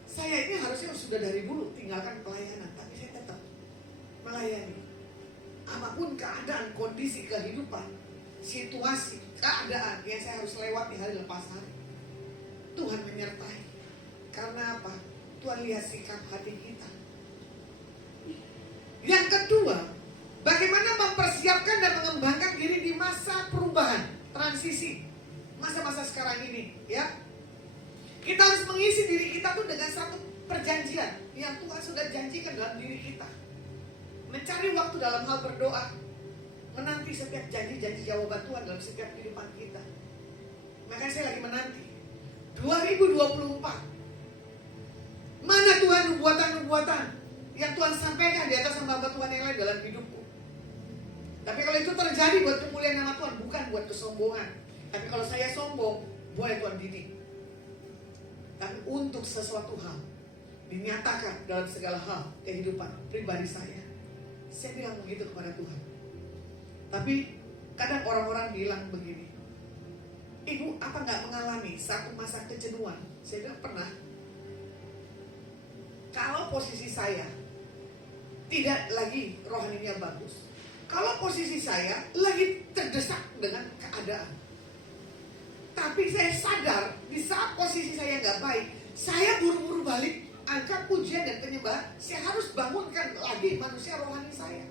saya ini harusnya sudah dari dulu tinggalkan pelayanan, tapi saya tetap melayani. Apapun keadaan, kondisi kehidupan, situasi, keadaan yang saya harus lewati hari lepas hari, Tuhan menyertai. Karena apa? Tuhan lihat sikap hati kita. Yang kedua, bagaimana mempersiapkan dan mengembangkan diri di masa perubahan, transisi, masa-masa sekarang ini, ya. Kita harus mengisi diri kita tuh dengan satu perjanjian yang Tuhan sudah janjikan dalam diri kita. Mencari waktu dalam hal berdoa, menanti setiap janji-janji jawaban Tuhan dalam setiap kehidupan kita. Makanya saya lagi menanti 2024. Mana Tuhan nubuatan-nubuatan yang Tuhan sampaikan di atas hamba Tuhan yang lain dalam hidupku. Tapi kalau itu terjadi buat kemuliaan nama Tuhan, bukan buat kesombongan. Tapi kalau saya sombong, boleh Tuhan didik. Tapi untuk sesuatu hal dinyatakan dalam segala hal kehidupan pribadi saya bilang begitu kepada Tuhan. Tapi kadang orang-orang bilang begini, ibu apa nggak mengalami satu masa kejenuhan? Saya bilang pernah. Kalau posisi saya tidak lagi rohaninya bagus, kalau posisi saya lagi terdesak dengan keadaan, tapi saya sadar di saat posisi saya nggak baik, saya buru-buru balik angkat pujian dan penyembahan. Saya harus bangunkan lagi manusia rohani saya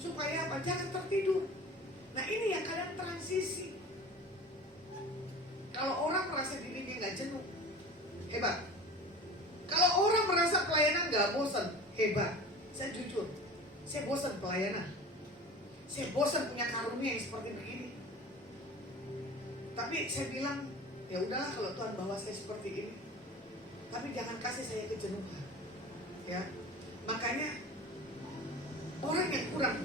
supaya apa? Jangan tertidur. Nah ini yang kadang transisi. Kalau orang merasa dirinya nggak jenuh, hebat. Kalau orang merasa pelayanan nggak bosan, hebat. Saya jujur, saya bosan pelayanan. Saya bosan punya karunia yang seperti begini. Tapi saya bilang, ya udahlah kalau Tuhan bawa saya seperti ini. Tapi jangan kasih saya kejenuhan. Ya, makanya orang yang kurang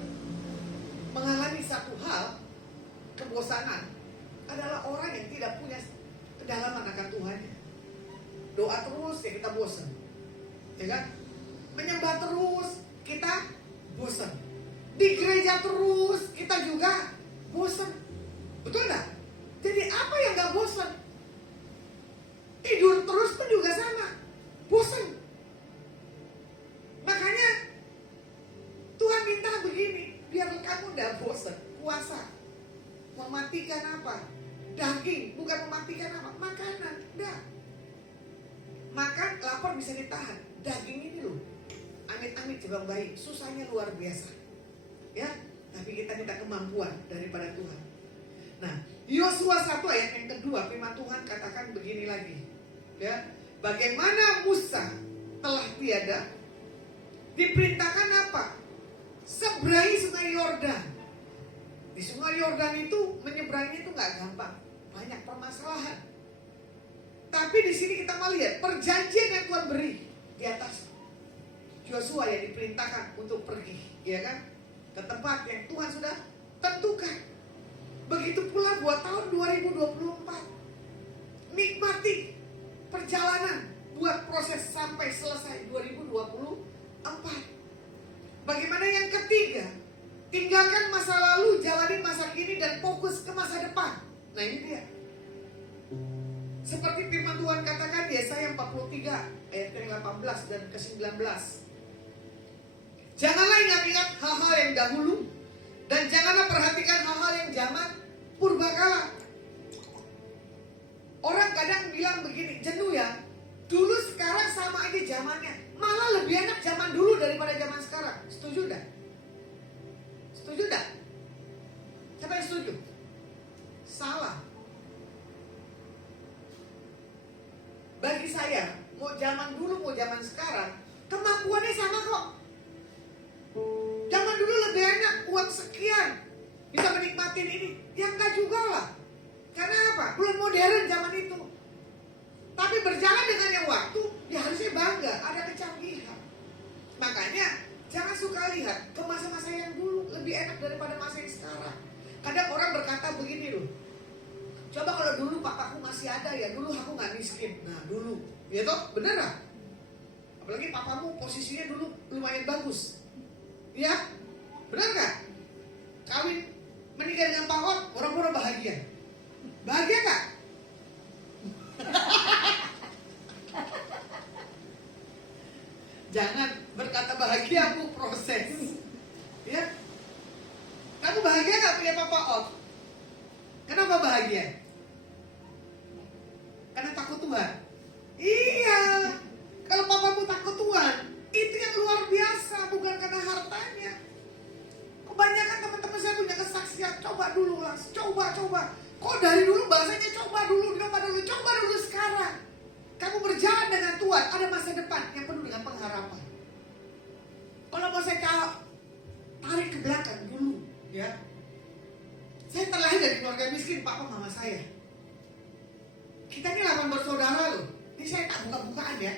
mengalami satu hal kebosanan adalah orang yang tidak punya kedalaman akan Tuhan. Doa terus ya kita bosan, ya kan? Menyembah terus kita bosan. Di gereja terus kita juga bosan. Betul nggak? Jadi apa yang nggak bosan? Tidur terus pun juga sama, bosan. Makanya Tuhan minta begini, biar kamu nggak bosan. Puasa, mematikan apa? Daging, bukan mematikan apa? Makanan, enggak. Makan lapar bisa ditahan. Daging ini loh, amit-amit jebang bayi, susahnya luar biasa. Ya, tapi kita minta kemampuan daripada Tuhan. Nah, Yosua 1 ayat yang kedua, firman Tuhan katakan begini lagi. Ya, bagaimana Musa telah tiada, diperintahkan apa? Seberangi sungai Yordan. Di sungai Yordan itu menyeberangi itu nggak gampang, banyak permasalahan. Tapi di sini kita melihat perjanjian yang Tuhan beri di atas Yosua yang diperintahkan untuk pergi, ya kan, ke tempat yang Tuhan sudah tentukan. Begitu pula buat tahun 2024. Nikmati perjalanan buat proses sampai selesai 2024. Bagaimana yang ketiga? Tinggalkan masa lalu, jalani masa kini dan fokus ke masa depan. Nah ini dia. Seperti firman Tuhan katakan di Yesaya 43 ayat ke-18 dan ke-19. Janganlah ingat-ingat hal-hal yang dahulu, dan janganlah perhatikan hal-hal yang zaman purbakala. Orang kadang bilang begini, jenuh ya. Dulu sekarang sama aja zamannya. Malah lebih enak zaman dulu daripada zaman sekarang. Setuju enggak? Setuju enggak? Siapa yang setuju? Salah. bagi saya, mau zaman dulu mau zaman sekarang, kemampuannya sama kok. Zaman dulu lebih enak, uang sekian bisa menikmatin ini. Ya enggak juga lah. Karena apa? Belum modern zaman itu. Tapi berjalan dengan yang waktu, ya harusnya bangga, ada kecanggihan. Makanya jangan suka lihat ke masa-masa yang dulu lebih enak daripada masa yang sekarang. Kadang orang berkata begini loh, coba kalau dulu papaku masih ada ya, dulu aku gak miskin. Nah dulu, ya toh, bener lah. Apalagi papamu posisinya dulu lumayan bagus. Ya, bener gak? Kawin menikah dengan Pak Ot, orang-orang bahagia. Bahagia gak? Jangan berkata bahagia, Bu, proses. Ya. Kamu bahagia gak punya Papa Ot? Kenapa bahagia? Karena takut Tuhan. Iya. Kalau papamu takut Tuhan, itu yang luar biasa, bukan karena hartanya. Kebanyakan teman-teman saya punya kesaksian, coba dulu lah, coba. Kok dari dulu bahasanya coba dulu sekarang. Kamu berjalan dengan Tuhan, ada masa depan yang penuh dengan pengharapan. Kalau mau saya tarik ke belakang dulu, ya. Saya terlahir dari keluarga miskin, papa mama saya. Kita ini 8 bersaudara loh. Ini saya tak buka-bukaan ya.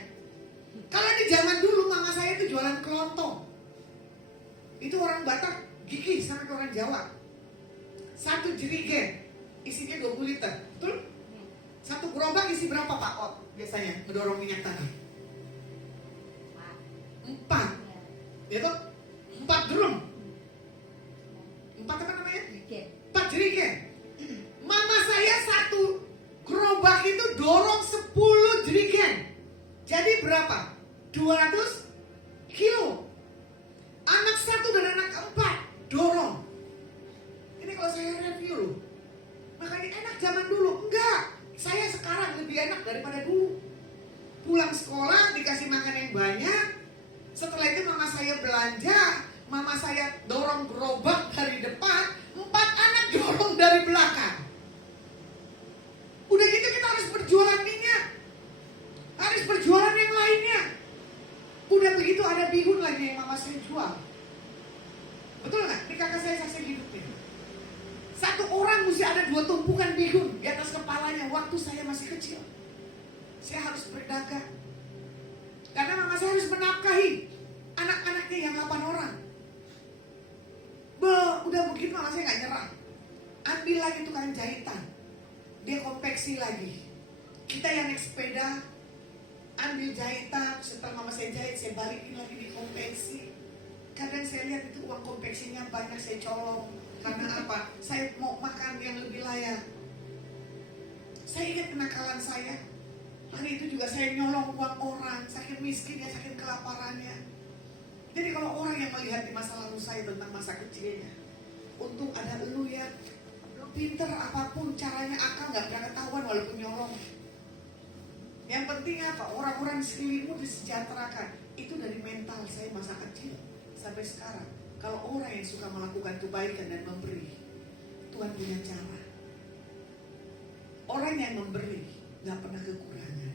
Kalau di zaman dulu mama saya itu jualan kelontong. Itu orang Batak gigih sama ke orang Jawa. 1 jerigen isinya 20 liter, betul? 1 gerobak isi berapa Pak Ot biasanya mendorong minyak tanah? 4. Ya toh? 4 drum. 4 apa namanya? 4 jerigen. Mama saya 1 gerobak itu dorong 10 jerigen. Jadi berapa? 200 kilo. Anak 1 dan anak 4 dorong. Ini kalau saya review loh. Makanya enak zaman dulu. Enggak. Saya sekarang lebih enak daripada dulu. Pulang sekolah dikasih makan yang banyak. Setelah itu mama saya belanja. Mama saya dorong gerobak dari depan. 4 anak dorong dari belakang. Udah gitu kita harus berjualan minyak. Harus berjualan yang lainnya. Udah begitu ada bihun lagi yang mama saya jual. Betul gak? Ini kakak saya saksi hidupnya. 1 orang mesti ada 2 tumpukan bihun di atas kepalanya waktu saya masih kecil. Saya harus berdagang. Karena mama saya harus menafkahi anak-anaknya yang 8 orang. Udah begitu mama saya gak nyerah. Ambil lagi tukang jahitan. Dia konveksi lagi. Kita yang naik sepeda, ambil jahitan. Setelah mama saya jahit, saya balikin lagi di konveksi. Kadang saya lihat itu uang konveksinya banyak, saya colong. Karena apa? Saya mau makan yang lebih layak. Saya ingat kenakalan saya. Hari itu juga saya nyolong uang orang, saking miskinnya, saking kelaparannya. Jadi kalau orang yang melihat di masa lalu saya tentang masa kecilnya, untung ada elu ya, pinter apapun caranya, akal gak pernah ketahuan walaupun nyolong. Yang penting apa? Orang-orang di sekelilingmu disejahterakan. Itu dari mental saya masa kecil sampai sekarang. Kalau orang yang suka melakukan kebaikan dan memberi, Tuhan punya cara. Orang yang memberi gak pernah kekurangan.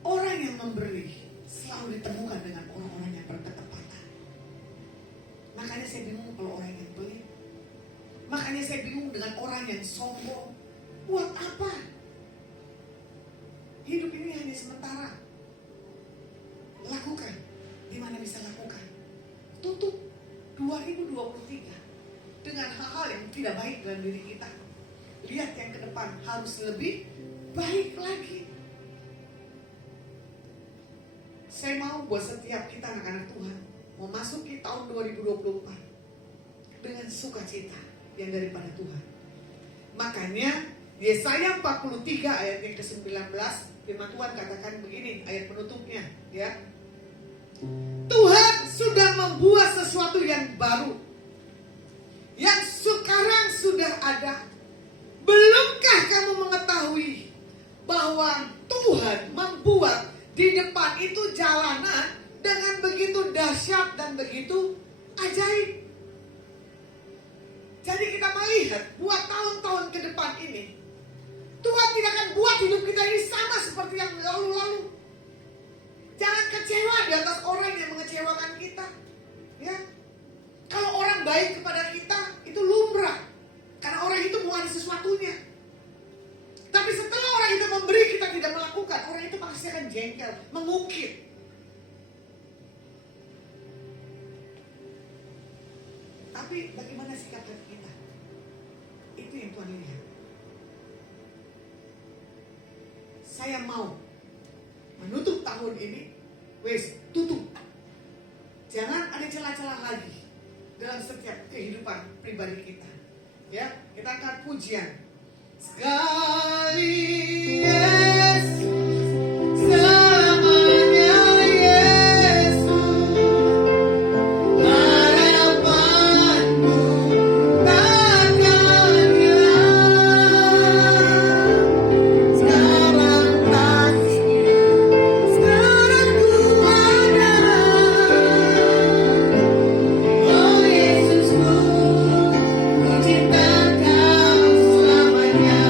Orang yang memberi selalu ditemukan dengan orang-orang yang berketepatan. Makanya saya bingung kalau orang yang pelit. Makanya saya bingung dengan orang yang sombong. Buat apa? Hidup ini hanya sementara. Lakukan. Di mana bisa lakukan? Tutup 2023 dengan hal-hal yang tidak baik dalam diri kita. Lihat yang ke depan harus lebih baik lagi. Saya mau buat setiap kita anak-anak Tuhan memasuki tahun 2024 dengan sukacita yang daripada Tuhan. Makanya Yesaya 43 ayat yang ke-19 firman Tuhan katakan begini, ayat penutupnya ya. Tuhan sudah membuat sesuatu yang baru, yang sekarang sudah ada. Belumkah kamu mengetahui bahwa Tuhan membuat di depan itu jalanan dengan begitu dahsyat dan begitu ajaib. Jadi kita melihat buat tahun-tahun ke depan ini, Tuhan tidak akan buat hidup kita ini sama seperti yang lalu-lalu. Jangan kecewa di atas orang yang mengecewakan kita. Ya, kalau orang baik kepada kita itu lumrah, karena orang itu mau ada sesuatunya. Tapi setelah orang itu memberi, kita tidak melakukan, orang itu pasti akan jengkel, mengungkit. Tapi bagaimana sikap kita? Itu yang Tuhan lihat. Saya mau menutup tahun ini, tutup. Jangan ada celah-celah lagi dalam setiap kehidupan pribadi kita. Ya, kita akan pujian. Sekali Yesus, selamanya Yesus, harapanku takkan hilang. Sekarang ku ada. Oh Yesusku, ku cinta Kau selamanya.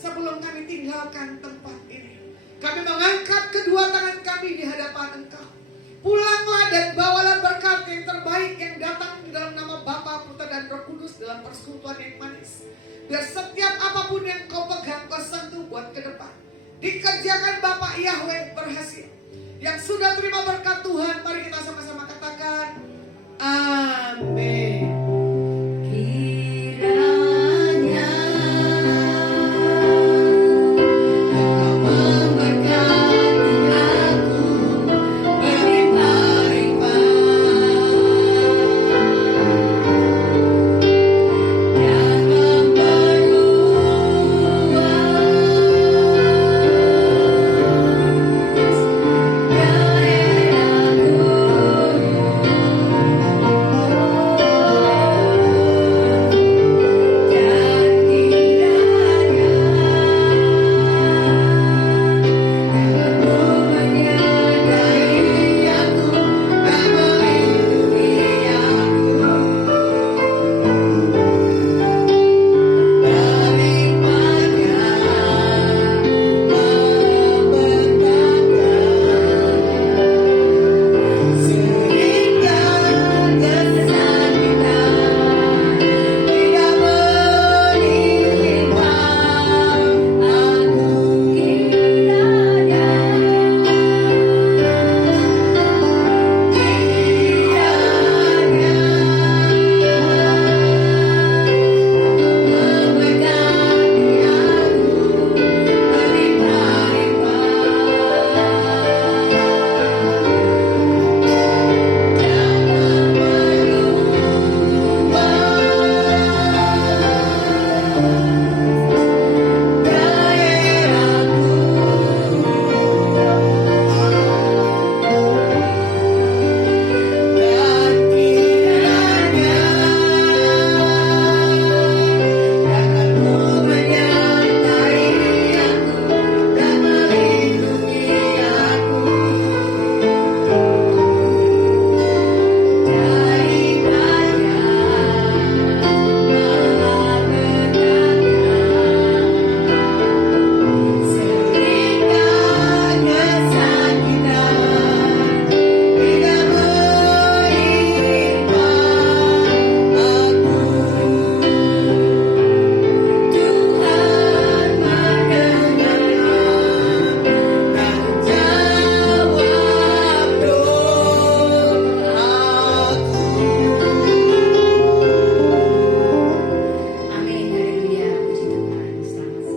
Sebelum kami tinggalkan tempat ini, kami mengangkat kedua tangan kami di hadapan Engkau. Pulanglah dan bawalah berkat yang terbaik yang datang di dalam nama Bapa, Putra dan Roh Kudus dalam persekutuan yang manis. Biar setiap apapun yang Kau pegang, Kau sentuh buat ke depan. Dikerjakan Bapak Yahweh berhasil. Yang sudah terima berkat Tuhan, mari kita sama-sama katakan